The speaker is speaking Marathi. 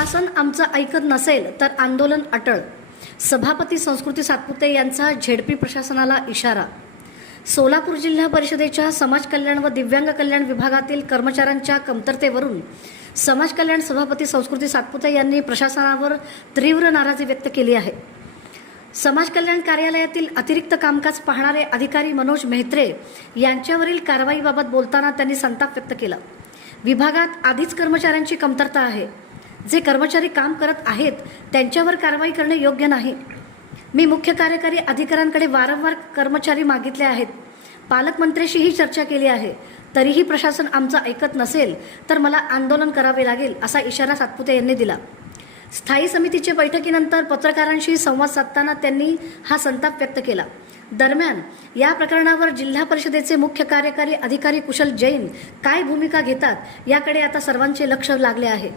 प्रशासन आमचं ऐकत नसेल तर आंदोलन अटळ. सभापती संस्कृती सातपुते यांचा झेडपी प्रशासनाला इशारा. सोलापूर जिल्हा परिषदेच्या समाज कल्याण व दिव्यांग कल्याण विभागातील कर्मचाऱ्यांच्या कमतरतेवरून समाज कल्याण सभापती संस्कृती सातपुते यांनी प्रशासनावर तीव्र नाराजी व्यक्त केली आहे. समाज कल्याण कार्यालयातील अतिरिक्त कामकाज पाहणारे अधिकारी मनोज मेहत्रे यांच्यावरील कारवाईबाबत बोलताना त्यांनी संताप व्यक्त केला. विभागात आधीच कर्मचाऱ्यांची कमतरता आहे. जे कर्मचारी काम करत आहेत त्यांच्यावर कारवाई करणे योग्य नाही. मी मुख्य कार्यकारी अधिकाऱ्यांकडे वारंवार कर्मचारी मागितले आहेत. पालकमंत्र्यांशीही चर्चा केली आहे. तरीही प्रशासन आमचं ऐकत नसेल तर मला आंदोलन करावे लागेल असा इशारा सातपुते यांनी दिला. स्थायी समितीच्या बैठकीनंतर पत्रकारांशी संवाद साधताना त्यांनी हा संताप व्यक्त केला. दरम्यान या प्रकरणावर जिल्हा परिषदेचे मुख्य कार्यकारी अधिकारी कुशल जैन काय भूमिका घेतात याकडे आता सर्वांचे लक्ष लागले आहे.